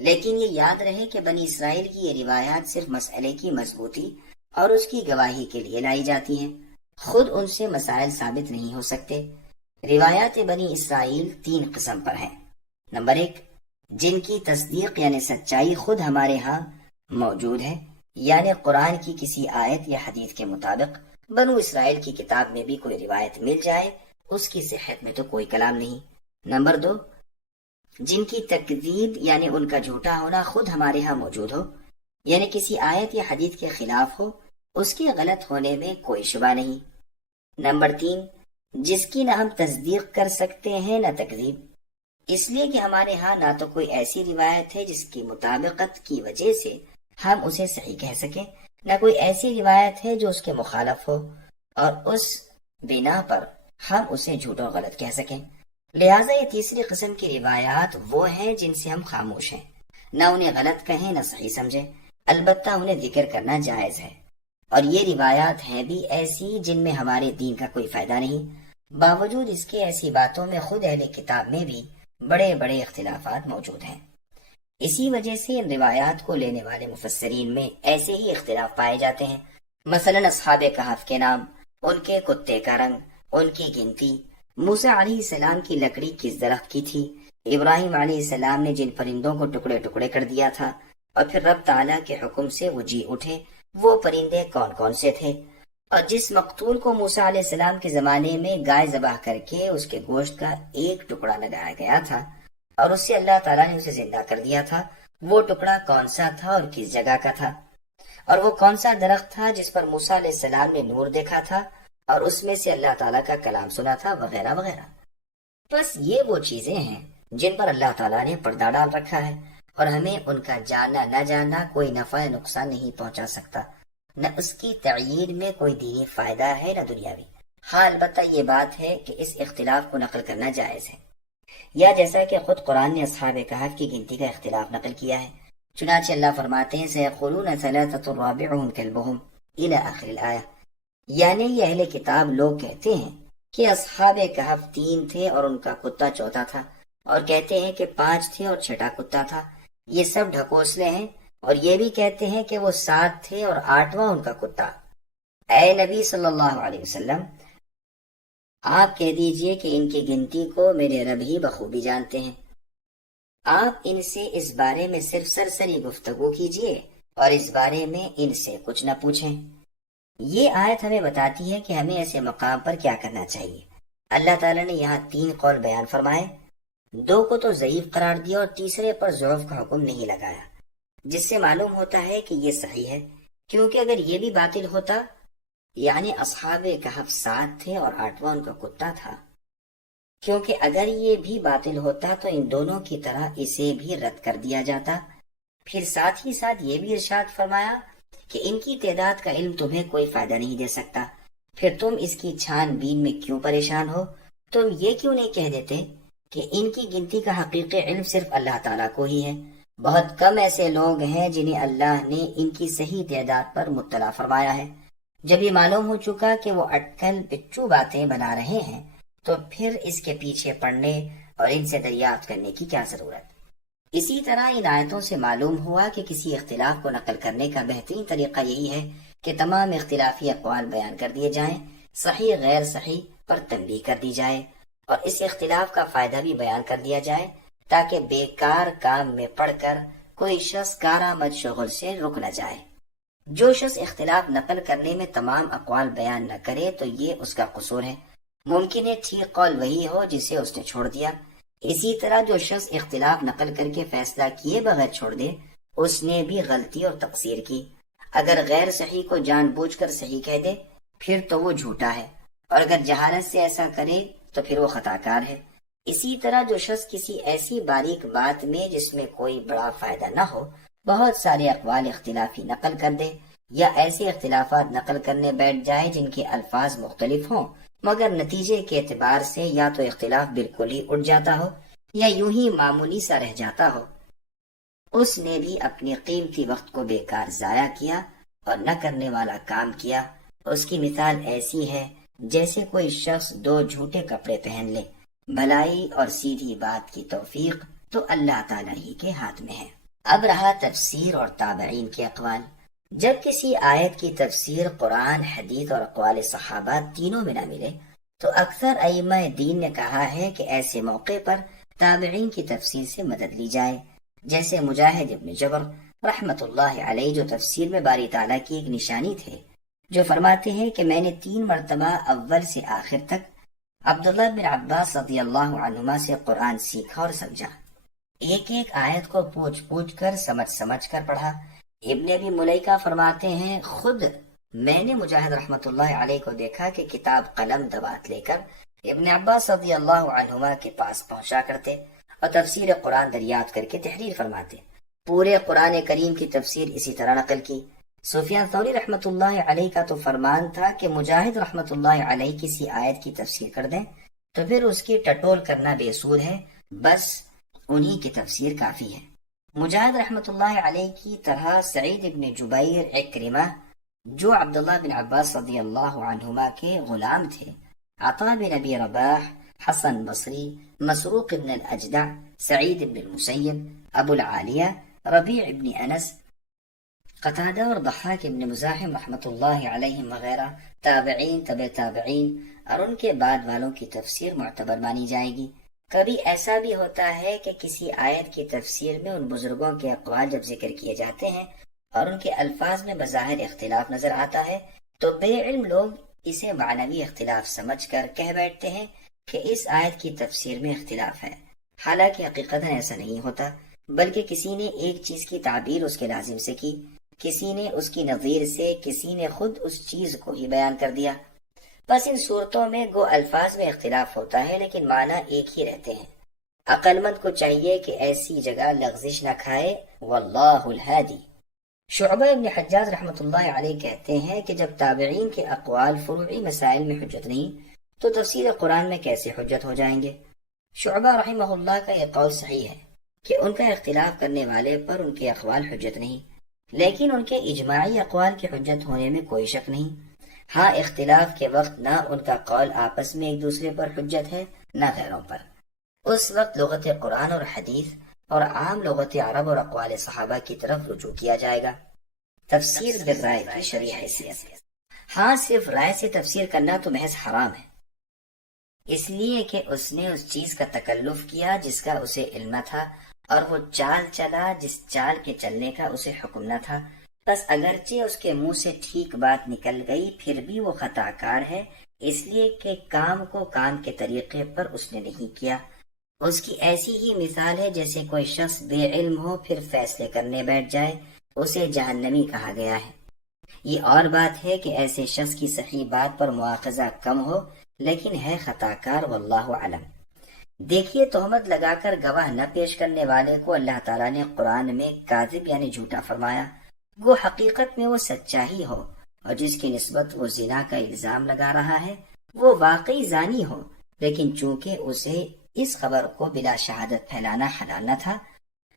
لیکن یہ یاد رہے کہ بنی اسرائیل کی یہ روایات صرف مسئلے کی مضبوطی اور اس کی گواہی کے لیے لائی جاتی ہیں، خود ان سے مسائل ثابت نہیں ہو سکتے۔ روایات بنی اسرائیل 3 قسم پر ہیں۔ نمبر 1، جن کی تصدیق یعنی سچائی خود ہمارے ہاں موجود ہے، یعنی قرآن کی کسی آیت یا حدیث کے مطابق بنو اسرائیل کی کتاب میں بھی کوئی روایت مل جائے، اس کی صحت میں تو کوئی کلام نہیں۔ نمبر 2، جن کی تکذیب یعنی ان کا جھوٹا ہونا خود ہمارے ہاں موجود ہو، یعنی کسی آیت یا حدیث کے خلاف ہو، اس کے غلط ہونے میں کوئی شبہ نہیں۔ نمبر 3، جس کی نہ ہم تصدیق کر سکتے ہیں نہ تکذیب، اس لیے کہ ہمارے ہاں نہ تو کوئی ایسی روایت ہے جس کی مطابقت کی وجہ سے ہم اسے صحیح کہہ سکیں، نہ کوئی ایسی روایت ہے جو اس کے مخالف ہو اور اس بنا پر ہم اسے جھوٹ اور غلط کہہ سکیں۔ لہٰذا یہ تیسری قسم کی روایات وہ ہیں جن سے ہم خاموش ہیں، نہ انہیں غلط کہیں نہ صحیح سمجھیں، البتہ انہیں ذکر کرنا جائز ہے۔ اور یہ روایات ہیں بھی ایسی جن میں ہمارے دین کا کوئی فائدہ نہیں، باوجود اس کے ایسی باتوں میں خود اہل کتاب میں بھی بڑے بڑے اختلافات موجود ہیں۔ اسی وجہ سے ان روایات کو لینے والے مفسرین میں ایسے ہی اختلاف پائے جاتے ہیں۔ مثلا اصحاب کہف کے نام، ان کے کتے کا رنگ، ان کی گنتی، موسیٰ علیہ السلام کی لکڑی کس درخت کی تھی، ابراہیم علیہ السلام نے جن پرندوں کو ٹکڑے ٹکڑے کر دیا تھا اور پھر رب تعالیٰ کے حکم سے وہ جی اٹھے، وہ پرندے کون کون سے تھے، اور جس مقتول کو موسیٰ علیہ السلام کے زمانے میں گائے ذبح کر کے اس کے گوشت کا ایک ٹکڑا لگایا گیا تھا اور اس سے اللہ تعالیٰ نے اسے زندہ کر دیا تھا، وہ ٹکڑا کون سا تھا اور کس جگہ کا تھا، اور وہ کون سا درخت تھا جس پر موسیٰ علیہ السلام نے نور دیکھا تھا اور اس میں سے اللہ تعالیٰ کا کلام سنا تھا، وغیرہ وغیرہ۔ بس یہ وہ چیزیں ہیں جن پر اللہ تعالیٰ نے پردہ ڈال رکھا ہے اور ہمیں ان کا جاننا نہ جاننا کوئی نفع نقصان نہیں پہنچا سکتا، نہ اس کی تعیین میں کوئی دینی فائدہ ہے نہ دنیاوی۔ ہاں البتہ یہ بات ہے کہ اس اختلاف کو نقل کرنا جائز ہے، یا جیسا کہ خود قرآن نے اصحاب کہف کی گنتی کا اختلاف نقل کیا ہے، چنانچہ اللہ فرماتے ہیں سَيَقُولُونَ ثَلَاثَةٌ رَابِعُهُمْ كَلْبُهُمْ إِلَى آخر الآیہ، یعنی یہ اہل کتاب لوگ کہتے ہیں کہ اصحاب کہف 3 تھے اور ان کا کتا چوتھا تھا، اور کہتے ہیں کہ 5 تھے اور چھٹا کتا تھا، یہ سب ڈھکوسلے ہیں، اور یہ بھی کہتے ہیں کہ وہ 7 تھے اور 8واں ان کا کتا۔ اے نبی صلی اللہ علیہ وسلم، آپ کہہ دیجئے کہ ان کی گنتی کو میرے رب ہی بخوبی جانتے ہیں، آپ ان سے اس بارے میں صرف سرسری گفتگو کیجئے اور اس بارے میں ان سے کچھ نہ پوچھیں۔ یہ آیت ہمیں بتاتی ہے کہ ہمیں ایسے مقام پر کیا کرنا چاہیے۔ اللہ تعالیٰ نے یہاں 3 قول بیان فرمائے، 2 کو تو ضعیف قرار دیا اور تیسرے پر ضعف کا حکم نہیں لگایا، جس سے معلوم ہوتا ہے کہ یہ صحیح ہے، کیونکہ اگر یہ بھی باطل ہوتا، یعنی اصحاب کہف 7 تھے اور 8واں ان کا کتا تھا، کیونکہ اگر یہ بھی باطل ہوتا تو ان دونوں کی طرح اسے بھی رد کر دیا جاتا۔ پھر ساتھ ہی ساتھ یہ بھی ارشاد فرمایا کہ ان کی تعداد کا علم تمہیں کوئی فائدہ نہیں دے سکتا، پھر تم اس کی چھان بین میں کیوں پریشان ہو؟ تم یہ کیوں نہیں کہہ دیتے کہ ان کی گنتی کا حقیقی علم صرف اللہ تعالیٰ کو ہی ہے؟ بہت کم ایسے لوگ ہیں جنہیں اللہ نے ان کی صحیح تعداد پر مطلع فرمایا ہے۔ جب یہ معلوم ہو چکا کہ وہ اٹکل پچو باتیں بنا رہے ہیں تو پھر اس کے پیچھے پڑنے اور ان سے دریافت کرنے کی کیا ضرورت؟ اسی طرح ان آیتوں سے معلوم ہوا کہ کسی اختلاف کو نقل کرنے کا بہترین طریقہ یہی ہے کہ تمام اختلافی اقوال بیان کر دیے جائیں، صحیح غیر صحیح پر تنبیہ کر دی جائے، اور اس اختلاف کا فائدہ بھی بیان کر دیا جائے تاکہ بیکار کام میں پڑ کر کوئی شخص کارآمد شغل سے رک نہ جائے۔ جو شخص اختلاف نقل کرنے میں تمام اقوال بیان نہ کرے تو یہ اس کا قصور ہے۔ ممکن ہے ٹھیک قول وہی ہو جسے اس نے چھوڑ دیا۔ اسی طرح جو شخص اختلاف نقل کر کے فیصلہ کیے بغیر چھوڑ دے اس نے بھی غلطی اور تقصیر کی۔ اگر غیر صحیح کو جان بوجھ کر صحیح کہہ دے پھر تو وہ جھوٹا ہے، اور اگر جہالت سے ایسا کرے تو پھر وہ خطا کار ہے۔ اسی طرح جو شخص کسی ایسی باریک بات میں جس میں کوئی بڑا فائدہ نہ ہو بہت سارے اقوال اختلافی نقل کر دے، یا ایسے اختلافات نقل کرنے بیٹھ جائے جن کے الفاظ مختلف ہوں مگر نتیجے کے اعتبار سے یا تو اختلاف بالکل ہی اٹھ جاتا ہو یا یوں ہی معمولی سا رہ جاتا ہو، اس نے بھی اپنے قیمتی وقت کو بیکار ضائع کیا اور نہ کرنے والا کام کیا۔ اس کی مثال ایسی ہے جیسے کوئی شخص دو جھوٹے کپڑے پہن لے۔ بھلائی اور سیدھی بات کی توفیق تو اللہ تعالیٰ ہی کے ہاتھ میں ہے۔ اب رہا تفسیر اور تابعین کے اقوال۔ جب کسی آیت کی تفسیر قرآن، حدیث اور اقوال صحابہ تینوں میں نہ ملے تو اکثر ائمہ دین نے کہا ہے کہ ایسے موقع پر تابعین کی تفسیر سے مدد لی جائے، جیسے مجاہد ابن جبر رحمت اللہ علیہ جو تفسیر میں باری تعالیٰ کی ایک نشانی تھے، جو فرماتے ہیں کہ میں نے 3 مرتبہ اول سے آخر تک عبداللہ بن عباس رضی اللہ عنہما سے قرآن سیکھا اور سمجھا، ایک ایک آیت کو پوچھ پوچھ کر سمجھ کر پڑھا۔ ابن ابی ملیکہ فرماتے ہیں خود میں نے مجاہد رحمت اللہ علیہ کو دیکھا کہ کتاب قلم دوات لے کر ابن عباس رضی اللہ عنہما کے پاس پہنچا کرتے اور تفسیر قرآن دریافت کر کے تحریر فرماتے۔ پورے قرآن کریم کی تفسیر اسی طرح نقل کی۔ سفیان ثوری رحمت اللہ علیہ کا تو فرمان تھا کہ مجاہد رحمت اللہ علیہ کسی آیت کی تفسیر کر دیں تو پھر اس کی ٹٹول کرنا بے سود ہے، بس انہی کی تفسیر کافی ہے۔ مجاہد رحمت اللہ علیہ کی طرح سعید ابن جبیر، اکرمہ جو عبداللہ بن عباس رضی اللہ عنہما کے غلام تھے، عطا بن ابی رباح، حسن بصری، مسروق ابن الاجدع، سعید ابن المسیب، ابو العالیہ، ربیع ابن انس، قتادہ اور ضحاک ابن مزاحم رحمت اللہ علیہم وغیرہ تابعین، تبع تابعین اور ان کے بعد والوں کی تفسیر معتبر مانی جائے گی۔ کبھی ایسا بھی ہوتا ہے کہ کسی آیت کی تفسیر میں ان بزرگوں کے اقوال جب ذکر کیے جاتے ہیں اور ان کے الفاظ میں بظاہر اختلاف نظر آتا ہے تو بے علم لوگ اسے معنوی اختلاف سمجھ کر کہہ بیٹھتے ہیں کہ اس آیت کی تفسیر میں اختلاف ہے، حالانکہ حقیقتاً ایسا نہیں ہوتا، بلکہ کسی نے ایک چیز کی تعبیر اس کے لازم سے کی، کسی نے اس کی نظیر سے، کسی نے خود اس چیز کو ہی بیان کر دیا۔ بس ان صورتوں میں گو الفاظ میں اختلاف ہوتا ہے لیکن معنی ایک ہی رہتے ہیں۔ عقل مند کو چاہیے کہ ایسی جگہ لغزش نہ کھائے، واللہ الہادی۔ شعبہ ابن حجاج رحمت اللہ علیہ کہتے ہیں کہ جب تابعین کے اقوال فروعی مسائل میں حجت نہیں تو تفسیر قرآن میں کیسے حجت ہو جائیں گے؟ شعبہ رحمہ اللہ کا یہ قول صحیح ہے کہ ان کا اختلاف کرنے والے پر ان کے اقوال حجت نہیں، لیکن ان کے اجماعی اقوال کی حجت ہونے میں کوئی شک نہیں۔ ہاں اختلاف کے وقت نہ ان کا قول آپس میں ایک دوسرے پر حجت ہے نہ غیروں پر، اس وقت لغت قرآن اور حدیث اور عام لغت عرب اور اقوال صحابہ کی طرف رجوع کیا جائے گا۔ تفسیر بالرائے کی شرعی حیثیت۔ ہاں صرف رائے سے تفسیر کرنا تو محض حرام ہے، اس لیے کہ اس نے اس چیز کا تکلف کیا جس کا اسے علم نہ تھا اور وہ چال چلا جس چال کے چلنے کا اسے حکم نہ تھا۔ بس اگرچہ اس کے منہ سے ٹھیک بات نکل گئی پھر بھی وہ خطا کار ہے، اس لیے کہ کام کو کام کے طریقے پر اس نے نہیں کیا۔ اس کی ایسی ہی مثال ہے جیسے کوئی شخص بے علم ہو پھر فیصلے کرنے بیٹھ جائے، اسے جہنمی کہا گیا ہے۔ یہ اور بات ہے کہ ایسے شخص کی صحیح بات پر مواخذہ کم ہو لیکن ہے خطا کار، واللہ اعلم۔ دیکھیے تہمت لگا کر گواہ نہ پیش کرنے والے کو اللہ تعالیٰ نے قرآن میں کاذب یعنی جھوٹا فرمایا، گو حقیقت میں وہ سچا ہی ہو اور جس کی نسبت وہ زنا کا الزام لگا رہا ہے وہ واقعی زانی ہو، لیکن چونکہ اسے اس خبر کو بلا شہادت پھیلانا حلال نہ تھا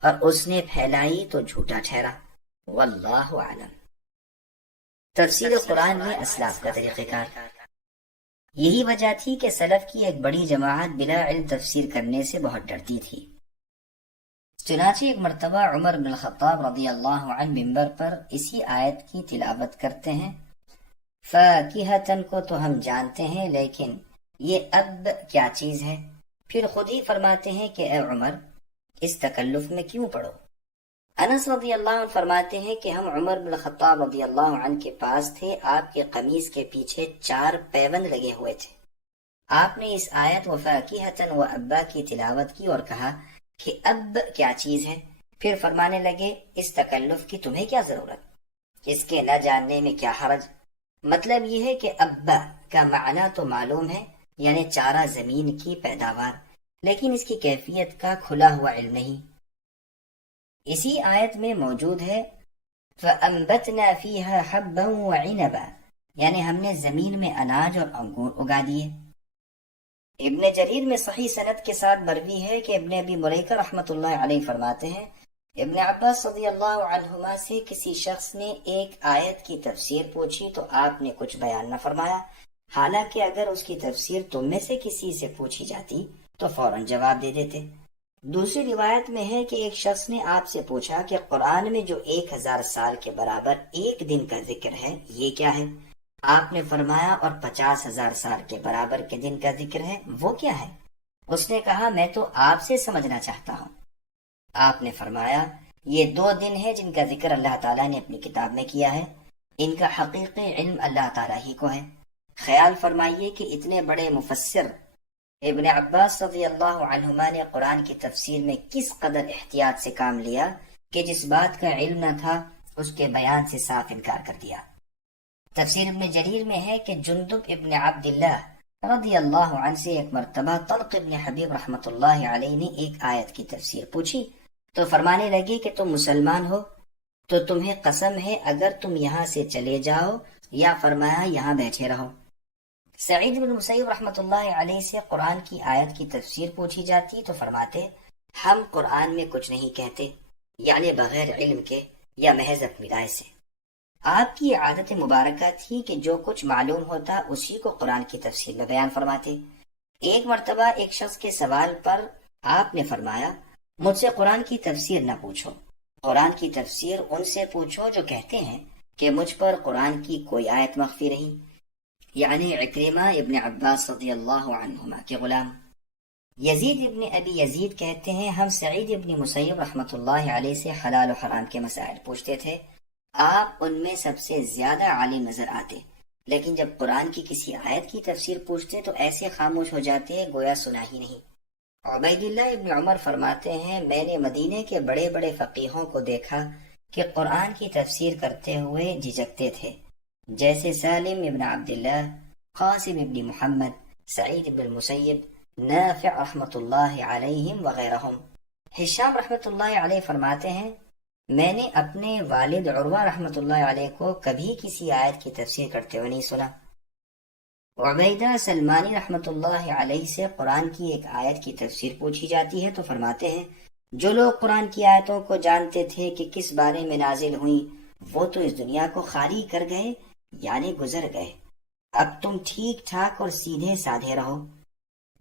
اور اس نے پھیلائی تو جھوٹا ٹھہرا۔ واللہ اعلم۔ تفسیر قرآن میں اسلاف کا طریقہ کار۔ یہی وجہ تھی کہ سلف کی ایک بڑی جماعت بلا علم تفسیر کرنے سے بہت ڈرتی تھی۔ چنانچہ ایک مرتبہ عمر بن الخطاب رضی اللہ عنہ ممبر پر اسی آیت کی تلاوت کرتے ہیں، فاکہۃ کو تو ہم جانتے ہیں لیکن یہ اب کیا چیز ہے؟ پھر خود ہی فرماتے ہیں کہ اے عمر اس تکلف میں کیوں پڑھو؟ انس رضی اللہ عنہ فرماتے ہیں کہ ہم عمر بن الخطاب رضی اللہ عنہ کے پاس تھے، آپ کے قمیص کے پیچھے 4 پیوند لگے ہوئے تھے۔ آپ نے اس آیت وفاکہۃ و ابا کی تلاوت کی اور کہا کہ اب کیا چیز ہے؟ پھر فرمانے لگے اس تکلف کی تمہیں کیا ضرورت، اس کے نہ جاننے میں کیا حرج؟ مطلب یہ ہے کہ ابا کا معنی تو معلوم ہے، یعنی چارہ زمین کی پیداوار، لیکن اس کی کیفیت کا کھلا ہوا علم نہیں۔ اسی آیت میں موجود ہے فَأَنبَتْنَا فِيهَا حَبًّا وَعِنَبًا، یعنی ہم نے زمین میں اناج اور انگور اگا دیے۔ ابن جریر میں صحیح سند کے ساتھ مروی ہے کہ ابن ابی ملیکہ رحمۃ اللہ علیہ فرماتے ہیں ابن عباس رضی اللہ عنہما سے کسی شخص نے ایک آیت کی تفسیر پوچھی تو آپ نے کچھ بیان نہ فرمایا، حالانکہ اگر اس کی تفسیر تم میں سے کسی سے پوچھی جاتی تو فوراً جواب دے دیتے۔ دوسری روایت میں ہے کہ ایک شخص نے آپ سے پوچھا کہ قرآن میں جو 1000 سال کے برابر ایک دن کا ذکر ہے یہ کیا ہے؟ آپ نے فرمایا اور 50,000 سال کے برابر کے دن کا ذکر ہے وہ کیا ہے؟ اس نے کہا میں تو آپ سے سمجھنا چاہتا ہوں۔ آپ نے فرمایا یہ 2 دن ہے جن کا ذکر اللہ تعالیٰ نے اپنی کتاب میں کیا ہے، ان کا حقیقی علم اللہ تعالیٰ ہی کو ہے۔ خیال فرمائیے کہ اتنے بڑے مفسر ابن عباس رضی اللہ عنہما نے قرآن کی تفسیر میں کس قدر احتیاط سے کام لیا کہ جس بات کا علم نہ تھا اس کے بیان سے صاف انکار کر دیا۔ تفسیر ابن جریر میں ہے کہ جندب ابن عبداللہ رضی اللہ عنہ سے ایک مرتبہ طلق ابن حبیب رحمۃ اللہ علیہ نے ایک آیت کی تفسیر پوچھی تو فرمانے لگے کہ تم مسلمان ہو تو تمہیں قسم ہے اگر تم یہاں سے چلے جاؤ، یا فرمایا یہاں بیٹھے رہو۔ سعید بن مسیب رحمۃ اللہ علیہ سے قرآن کی آیت کی تفسیر پوچھی جاتی تو فرماتے ہم قرآن میں کچھ نہیں کہتے، یعنی بغیر علم کے یا محض اپنی رائے سے۔ آپ کی عادت مبارکہ تھی کہ جو کچھ معلوم ہوتا اسی کو قرآن کی تفسیر میں بیان فرماتے۔ ایک مرتبہ ایک شخص کے سوال پر آپ نے فرمایا مجھ سے قرآن کی تفسیر نہ پوچھو، قرآن کی تفسیر ان سے پوچھو جو کہتے ہیں کہ مجھ پر قرآن کی کوئی آیت مخفی رہی، یعنی عکرمہ ابن عباس رضی اللہ عنہما کے غلام۔ یزید ابن ابی یزید کہتے ہیں ہم سعید ابن مسیب رحمۃ اللہ علیہ سے حلال و حرام کے مسائل پوچھتے تھے، آپ ان میں سب سے زیادہ عالم نظر آتے، لیکن جب قرآن کی کسی آیت کی تفسیر پوچھتے تو ایسے خاموش ہو جاتے گویا سنا ہی نہیں۔ عبید اللہ ابن عمر فرماتے ہیں میں نے مدینے کے بڑے بڑے فقیہوں کو دیکھا کہ قرآن کی تفسیر کرتے ہوئے جھجکتے تھے، جیسے سالم ابن عبداللہ، قاسم ابن محمد، سعید ابن المسیب، نافع رحمۃ اللہ علیہم وغیرہم۔ ہشام رحمۃ اللہ علیہ فرماتے ہیں میں نے اپنے والد عروہ رحمۃ اللہ علیہ کو کبھی کسی آیت کی تفسیر کرتے ہوئے نہیں سنا۔ عبیدہ سلمانی رحمۃ اللہ علیہ سے قرآن کی ایک آیت کی تفسیر پوچھی جاتی ہے تو فرماتے ہیں جو لوگ قرآن کی آیتوں کو جانتے تھے کہ کس بارے میں نازل ہوئیں وہ تو اس دنیا کو خالی کر گئے، یعنی گزر گئے، اب تم ٹھیک ٹھاک اور سیدھے سادھے رہو۔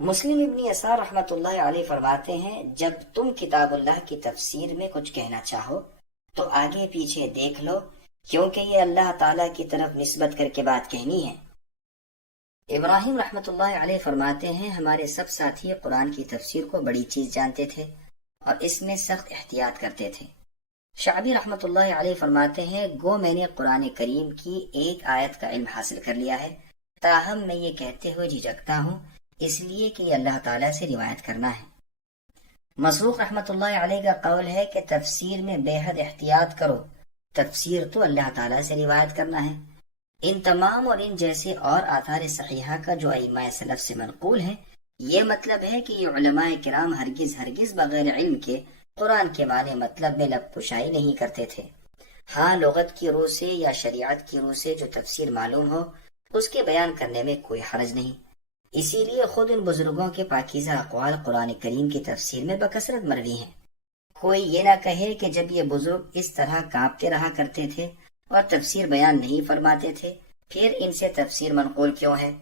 مسلم ابن یسار رحمۃ اللہ علیہ فرماتے ہیں جب تم کتاب اللہ کی تفسیر میں کچھ کہنا چاہو تو آگے پیچھے دیکھ لو، کیونکہ یہ اللہ تعالیٰ کی طرف نسبت کر کے بات کہنی ہے۔ ابراہیم رحمۃ اللہ علیہ فرماتے ہیں ہمارے سب ساتھی قرآن کی تفسیر کو بڑی چیز جانتے تھے اور اس میں سخت احتیاط کرتے تھے۔ شعبی رحمۃ اللہ علیہ فرماتے ہیں گو میں نے قرآن کریم کی ایک آیت کا علم حاصل کر لیا ہے، تاہم میں یہ کہتے ہوئے جھجکتا ہوں اس لیے کہ یہ اللہ تعالیٰ سے روایت کرنا ہے۔ مسروق رحمۃ اللہ علیہ کا قول ہے کہ تفسیر میں بے حد احتیاط کرو، تفسیر تو اللہ تعالیٰ سے روایت کرنا ہے۔ ان تمام اور ان جیسے اور آثار صحیحہ کا جو ائمہ سلف سے منقول ہے، یہ مطلب ہے کہ یہ علماء کرام ہرگز بغیر علم کے قرآن کے معنی مطلب میں لب پشائی نہیں کرتے تھے۔ ہاں لغت کی روح سے یا شریعت کی روح سے جو تفسیر معلوم ہو اس کے بیان کرنے میں کوئی حرج نہیں۔ اسی لیے خود ان بزرگوں کے پاکیزہ اقوال قرآن کریم کی تفسیر میں بکثرت مروی ہیں۔ کوئی یہ نہ کہے کہ جب یہ بزرگ اس طرح کانپتے رہا کرتے تھے اور تفسیر بیان نہیں فرماتے تھے پھر ان سے تفسیر منقول کیوں ہے؟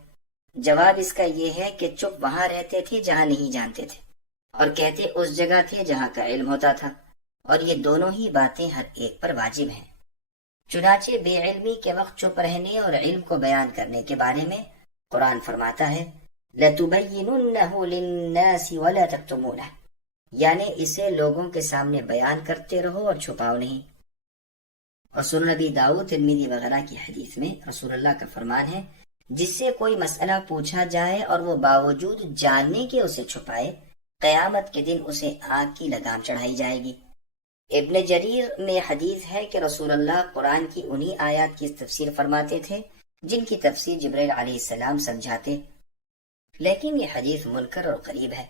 جواب اس کا یہ ہے کہ چپ وہاں رہتے تھے جہاں نہیں جانتے تھے، اور کہتے اس جگہ تھے جہاں کا علم ہوتا تھا، اور یہ دونوں ہی باتیں ہر ایک پر واجب ہیں۔ چنانچہ بے علمی کے وقت چپ رہنے اور علم کو بیان کرنے کے بارے میں قرآن فرماتا ہے لَتُبَيِّنُنَّهُ لِلنَّاسِ وَلَا تَكْتُمُونَهُ، یعنی اسے لوگوں کے سامنے بیان کرتے رہو اور چھپاؤ نہیں۔ اور سنن نبی داؤد، ترمذی وغیرہ کی حدیث میں رسول اللہ کا فرمان ہے جس سے کوئی مسئلہ پوچھا جائے اور وہ باوجود جاننے کے اسے چھپائے، قیامت کے دن اسے آگ کی لگام چڑھائی جائے گی۔ ابن جریر میں حدیث ہے کہ رسول اللہ قرآن کی انہی آیات کی تفسیر فرماتے تھے جن کی تفسیر جبرائیل علیہ السلام سمجھاتے، لیکن یہ حدیث منکر اور غریب ہے،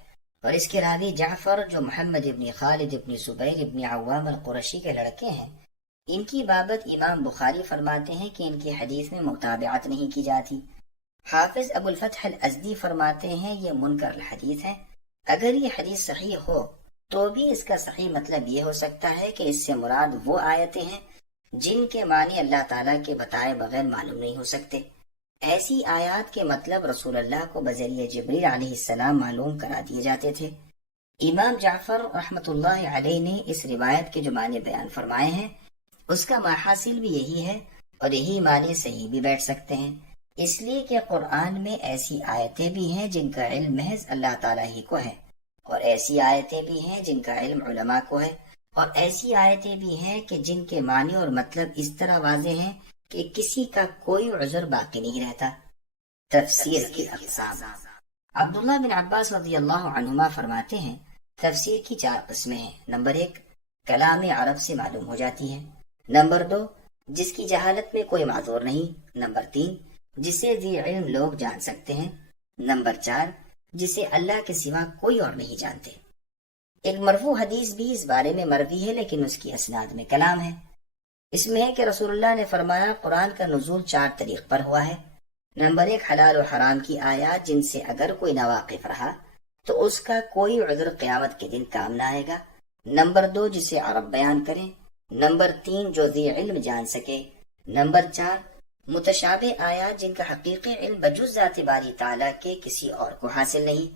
اور اس کے راوی جعفر جو محمد ابن خالد ابن زبیر ابن عوام القرشی کے لڑکے ہیں، ان کی بابت امام بخاری فرماتے ہیں کہ ان کی حدیث میں متابعت نہیں کی جاتی۔ حافظ ابو الفتح الازدی فرماتے ہیں یہ منکر الحدیث ہے۔ اگر یہ حدیث صحیح ہو تو بھی اس کا صحیح مطلب یہ ہو سکتا ہے کہ اس سے مراد وہ آیتیں ہیں جن کے معنی اللہ تعالیٰ کے بتائے بغیر معلوم نہیں ہو سکتے۔ ایسی آیات کے مطلب رسول اللہ کو بذریعہ جبریل علیہ السلام معلوم کرا دیے جاتے تھے۔ امام جعفر رحمۃ اللہ علیہ نے اس روایت کے جو معنی بیان فرمائے ہیں اس کا ماحصل بھی یہی ہے، اور یہی معنی صحیح بھی بیٹھ سکتے ہیں، اس لیے کہ قرآن میں ایسی آیتیں بھی ہیں جن کا علم محض اللہ تعالیٰ ہی کو ہے، اور ایسی آیتیں بھی ہیں جن کا علم علماء کو ہے، اور ایسی آیتیں بھی ہیں کہ جن کے معنی اور مطلب اس طرح واضح ہیں کہ کسی کا کوئی عذر باقی نہیں رہتا۔ تفسیر کی اقسام۔ عبداللہ بن عباس رضی اللہ عنہما فرماتے ہیں تفسیر کی 4 قسمیں ہیں۔ نمبر 1، کلام عرب سے معلوم ہو جاتی ہے۔ نمبر 2، جس کی جہالت میں کوئی معذور نہیں۔ نمبر 3، جسے ذی علم لوگ جان سکتے ہیں۔ نمبر 4، جسے اللہ کے سوا کوئی اور نہیں جانتے۔ ایک مرفوع حدیث بھی اس بارے میں مروی ہے لیکن اس کی اسناد میں کلام ہے۔ اس میں ہے کہ رسول اللہ نے فرمایا قرآن کا نزول 4 طریق پر ہوا ہے۔ نمبر 1، حلال و حرام کی آیات جن سے اگر کوئی ناواقف رہا تو اس کا کوئی عذر قیامت کے دن کام نہ آئے گا۔ نمبر 2، جسے عرب بیان کریں۔ نمبر 3، جو ذی علم جان سکے۔ نمبر 4، متشابہ آیات جن کا حقیقی علم بجز ذات باری تعالیٰ کے کسی اور کو حاصل نہیں،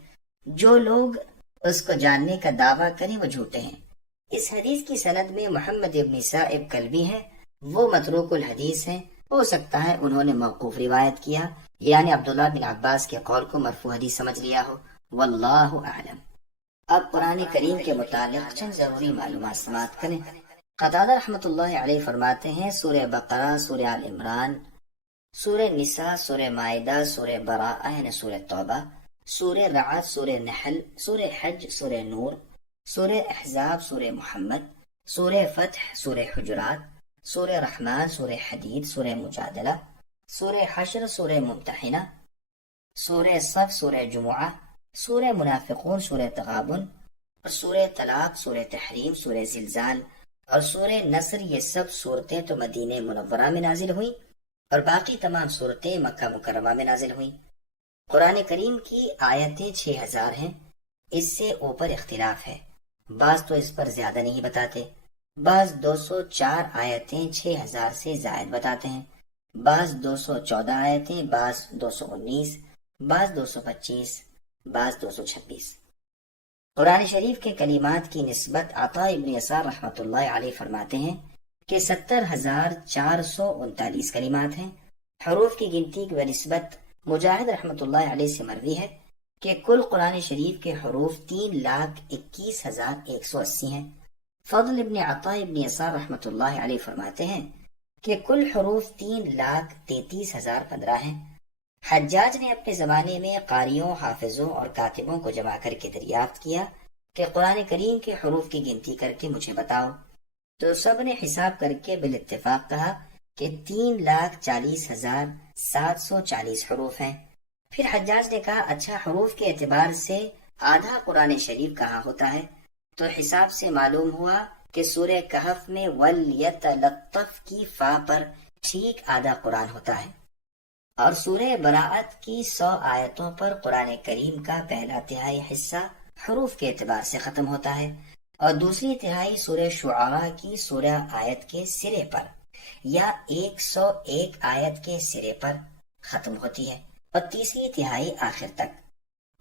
جو لوگ اس کو جاننے کا دعویٰ کریں وہ جھوٹے ہیں۔ اس حدیث کی سند میں محمد ابن صائب کلبی ہیں، وہ متروک الحدیث ہیں، ہو سکتا ہے انہوں نے موقوف روایت کیا، یعنی عبداللہ بن عباس کے قول کو مرفوع حدیث سمجھ لیا ہو، واللہ اعلم۔ اب قرآن کریم کے متعلق چند ضروری معلومات سماعت کریں۔ قتادہ رحمۃ اللہ علیہ فرماتے ہیں سورہ بقرہ، سورہ آل عمران، سورہ نساء، سورہ مائدہ، سورہ براءہ یعنی سورہ توبہ، سورہ رعد، سورہ نحل، سورہ حج، سورہ نور، سورہ احزاب، سورہ محمد، سورہ فتح، سورہ حجرات، سورہ رحمان، سورہ حدید، سورہ مجادلہ، سورہ حشر، سورہ ممتحنہ، سورہ صف، سورہ جمعہ، سورہ منافقون، سورہ تغابن، اور سورہ طلاق، سورہ تحریم، سورہ زلزال اور سورہ نصر، یہ سب صورتیں تو مدینہ منورہ میں نازل ہوئیں اور باقی تمام صورتیں مکہ مکرمہ میں نازل ہوئیں۔ قرآن کریم کی آیتیں 6000 ہیں، اس سے اوپر اختلاف ہے، بعض تو اس پر زیادہ نہیں بتاتے، بعض 204 آیتیں 6000 سے زائد بتاتے ہیں، بعض 214 آیتیں، بعض 219، بعض 225، بعض 226۔ قرآن شریف کے کلمات کی نسبت عطا ابن یسار رحمۃ اللہ علیہ فرماتے ہیں کہ 70439 کلمات ہیں۔ حروف کی گنتی کی نسبت مجاہد رحمۃ اللہ علیہ سے مروی ہے کہ کل قرآن شریف کے حروف 3,21,180 ہیں۔ فضل ابن عطا ابن یسار رحمۃ اللہ علیہ فرماتے ہیں کہ کل حروف 3,33,015 ہیں۔ حجاج نے اپنے زمانے میں قاریوں، حافظوں اور کاتبوں کو جمع کر کے دریافت کیا کہ قرآن کریم کے حروف کی گنتی کر کے مجھے بتاؤ، تو سب نے حساب کر کے بالاتفاق کہا کہ 3,40,740 حروف ہیں۔ پھر حجاج نے کہا اچھا حروف کے اعتبار سے آدھا قرآن شریف کہاں ہوتا ہے؟ تو حساب سے معلوم ہوا کہ سورہ کہف میں وَلْيَتَلَطَّفْ کی فا پر ٹھیک آدھا قرآن ہوتا ہے، اور سورہ براءت کی 100 آیتوں پر قرآن کریم کا پہلا تہائی حصہ حروف کے اعتبار سے ختم ہوتا ہے، اور دوسری تہائی سورہ شعراء کی 16 آیت کے سرے پر یا 101 آیت کے سرے پر ختم ہوتی ہے، اور تیسری تہائی آخر تک۔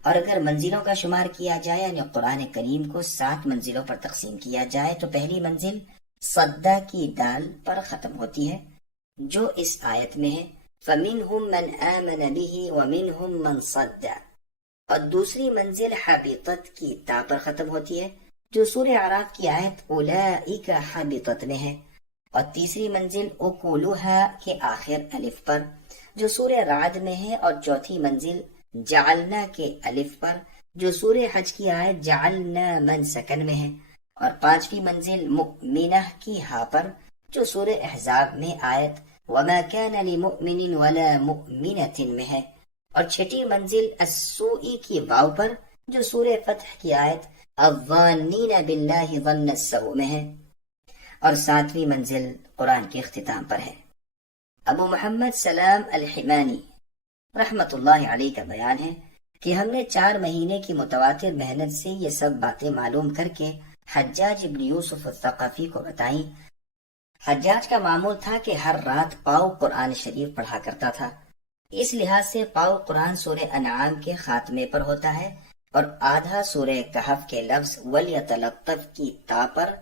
اور اگر منزلوں کا شمار کیا جائے، یعنی قرآن کریم کو 7 منزلوں پر تقسیم کیا جائے، تو پہلی منزل صدّ کی دال پر ختم ہوتی ہے جو اس آیت میں ہے فَمِنْهُمْ مَنْ آمَنَ بِهِ وَمِنْهُمْ مَنْ صَدَّ، اور دوسری منزل حبطت کی تا پر ختم ہوتی ہے جو سورہ اعراف کی آیت اولئک حبطت میں ہے، اور تیسری منزل اکولھا کے آخر الف پر جو سورہ رعد میں ہے، اور چوتھی منزل جعلنا کے الف پر جو سورہ حج کی آیت جعلنا من سکن میں ہے، اور پانچویں منزل مؤمنہ کی ہا پر جو سورہ احزاب میں آیت وما كان لمؤمن ولا مؤمنة میں ہے، اور چھٹی منزل السوء کی واو پر جو سورہ فتح کی آیت الظانین باللہ ظن السوء میں ہے، اور ساتویں منزل قرآن کے اختتام پر ہے۔ ابو محمد سلام الحمانی رحمت اللہ علیہ کا بیان ہے کہ ہم نے 4 مہینے کی متواتر محنت سے یہ سب باتیں معلوم کر کے حجاج ابن یوسف الثقفی کو بتائیں۔ حجاج کا معمول تھا کہ ہر رات پاؤ قرآن شریف پڑھا کرتا تھا، اس لحاظ سے پاؤ قرآن سورہ انعام کے خاتمے پر ہوتا ہے، اور آدھا سورہ کہف کے لفظ وَلْيَتَلَطَّفْ کی تا پر،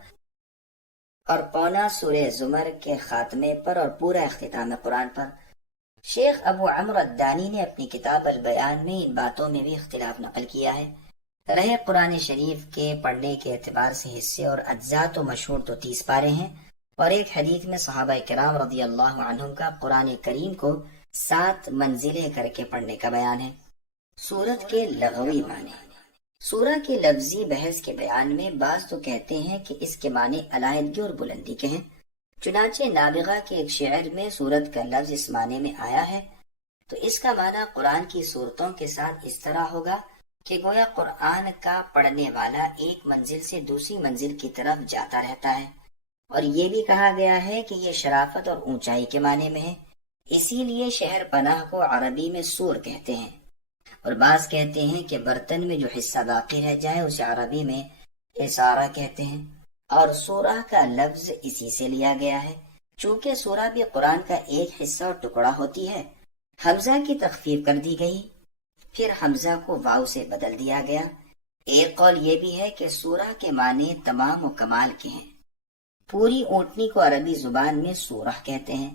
اور پونا سورہ زمر کے خاتمے پر، اور پورا اختتام قرآن پر۔ شیخ ابو عمرو الدانی نے اپنی کتاب البیان میں ان باتوں میں بھی اختلاف نقل کیا ہے۔ رہے قرآن شریف کے پڑھنے کے اعتبار سے حصے اور اجزاء تو مشہور تو 30 پارے ہیں، اور ایک حدیث میں صحابہ کرام رضی اللہ عنہم کا قرآن کریم کو 7 منزلیں کر کے پڑھنے کا بیان ہے۔ سورت کے لغوی معنی۔ سورہ کے لفظی بحث کے بیان میں بعض تو کہتے ہیں کہ اس کے معنی علیحدگی اور بلندی کے ہیں، چنانچہ نابغہ کے ایک شعر میں سورت کا لفظ اس معنی میں آیا ہے، تو اس کا معنی قرآن کی صورتوں کے ساتھ اس طرح ہوگا کہ گویا قرآن کا پڑھنے والا ایک منزل سے دوسری منزل کی طرف جاتا رہتا ہے، اور یہ بھی کہا گیا ہے کہ یہ شرافت اور اونچائی کے معنی میں ہے، اسی لیے شہر پناہ کو عربی میں سور کہتے ہیں، اور بعض کہتے ہیں کہ برتن میں جو حصہ باقی رہ جائے اسے عربی میں اسارہ کہتے ہیں، اور سورہ کا لفظ اسی سے لیا گیا ہے، چونکہ سورہ بھی قرآن کا ایک حصہ اور ٹکڑا ہوتی ہے۔ حمزہ کی تخفیف کر دی گئی، پھر حمزہ کو واو سے بدل دیا گیا۔ ایک قول یہ بھی ہے کہ سورہ کے معنی تمام و کمال کے ہیں، پوری اونٹنی کو عربی زبان میں سورہ کہتے ہیں،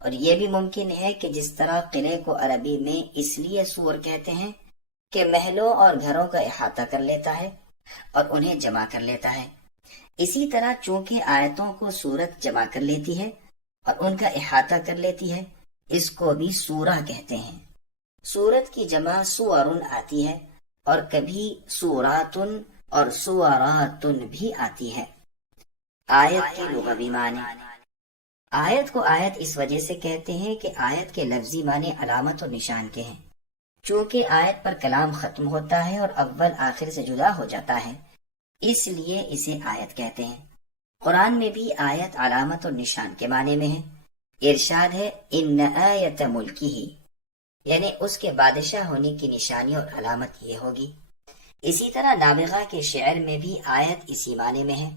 اور یہ بھی ممکن ہے کہ جس طرح قلعے کو عربی میں اس لیے سور کہتے ہیں کہ محلوں اور گھروں کا احاطہ کر لیتا ہے اور انہیں جمع کر لیتا ہے، اسی طرح چونکہ آیتوں کو سورت جمع کر لیتی ہے اور ان کا احاطہ کر لیتی ہے، اس کو بھی سورہ کہتے ہیں۔ سورت کی جمع سورن آتی ہے، اور کبھی سوراتن اور سوراتن بھی آتی ہے۔ آیت کے لغوی معنی۔ آیت کو آیت اس وجہ سے کہتے ہیں کہ آیت کے لفظی معنی علامت اور نشان کے ہیں، چونکہ آیت پر کلام ختم ہوتا ہے اور اول آخر سے جدا ہو جاتا ہے، اس لیے اسے آیت کہتے ہیں۔ قرآن میں بھی آیت علامت اور نشان کے معنی میں ہے۔ ارشاد ہے ان آیت ملکی ہی، یعنی اس کے بادشاہ ہونے کی نشانی اور علامت یہ ہوگی۔ اسی طرح نابغہ کے شعر میں بھی آیت اسی معنی میں ہے،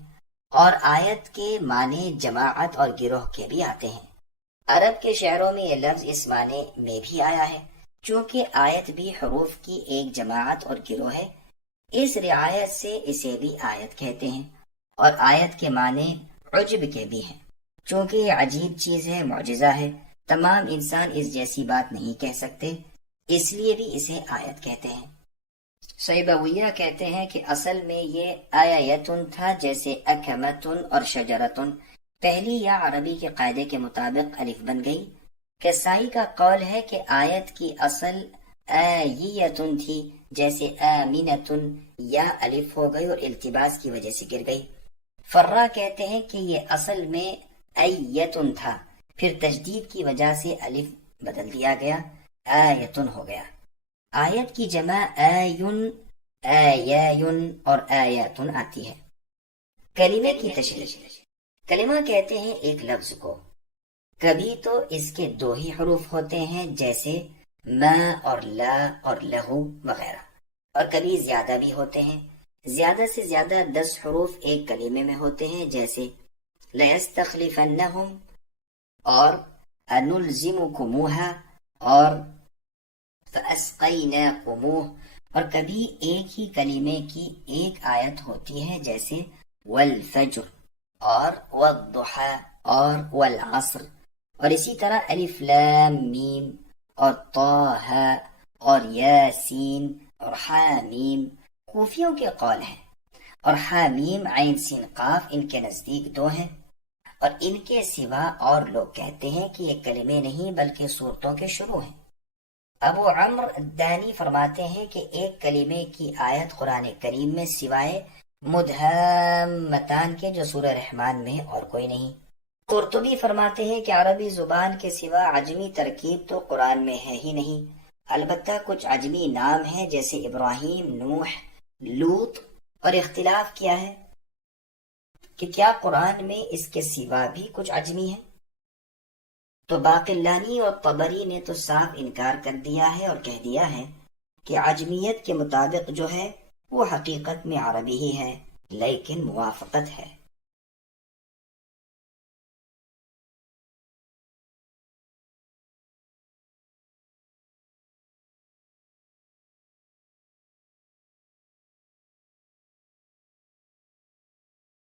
اور آیت کے معنی جماعت اور گروہ کے بھی آتے ہیں۔ عرب کے شعروں میں یہ لفظ اس معنی میں بھی آیا ہے، چونکہ آیت بھی حروف کی ایک جماعت اور گروہ ہے، اس رعایت سے اسے بھی آیت کہتے ہیں۔ اور آیت کے معنی عجب کے بھی ہیں، چونکہ یہ عجیب چیز ہے، معجزہ ہے، تمام انسان اس جیسی بات نہیں کہہ سکتے، اس لیے بھی اسے آیت کہتے ہیں۔ سیبویہ کہتے ہیں کہ اصل میں یہ آیتن تھا، جیسے اکمتن اور شجرتن، پہلی یا عربی کے قاعدے کے مطابق الف بن گئی۔ کسائی کا قول ہے کہ آیت کی اصل آیتن تھی، جیسے آمینتن، یا الف ہو گئی اور التباس کی وجہ سے گر گئی۔ فرا کہتے ہیں کہ یہ اصل میں ایتن تھا، پھر تجدید کی وجہ سے الف بدل دیا گیا، آیتن ہو گیا۔ آیت کی جمع آیون، آیاون اور آیاتن آتی ہے۔ کلمے کی تشریح. کلمہ کہتے ہیں ایک لفظ کو. کبھی تو اس کے 2 ہی حروف ہوتے ہیں جیسے ما اور لا اور لہو وغیرہ، اور کبھی زیادہ بھی ہوتے ہیں. زیادہ سے زیادہ 10 حروف ایک کلمے میں ہوتے ہیں جیسے لَيَسْتَخْلِفَنَّهُمْ اور أَنُلْزِمُكُمُوهَا اور فَأَسْقَيْنَاكُمُوهُ. اور کبھی ایک ہی کلمے کی ایک آیت ہوتی ہے جیسے وَالْفَجْرِ اور وَالضُّحَى اور وَالْعَصْرِ. اور اسی طرح الف لام میم اور طٰ اور یاسین اور حامیم کوفیوں کے قول ہیں، اور حامیم عین سین قاف ان کے نزدیک 2 ہیں، اور ان کے سوا اور لوگ کہتے ہیں کہ یہ کلمے نہیں بلکہ صورتوں کے شروع ہیں. ابو عمرو الدانی فرماتے ہیں کہ ایک کلمے کی آیت قرآن کریم میں سوائے مدھامتان کے جو سورہ رحمان میں اور کوئی نہیں. قرطبی فرماتے ہیں کہ عربی زبان کے سوا عجمی ترکیب تو قرآن میں ہے ہی نہیں، البتہ کچھ عجمی نام ہیں جیسے ابراہیم، نوح، لوط، اور اختلاف کیا ہے کہ کیا قرآن میں اس کے سوا بھی کچھ عجمی ہے. تو باقلانی اور طبری نے تو صاف انکار کر دیا ہے اور کہہ دیا ہے کہ عجمیت کے مطابق جو ہے وہ حقیقت میں عربی ہی ہے لیکن موافقت ہے.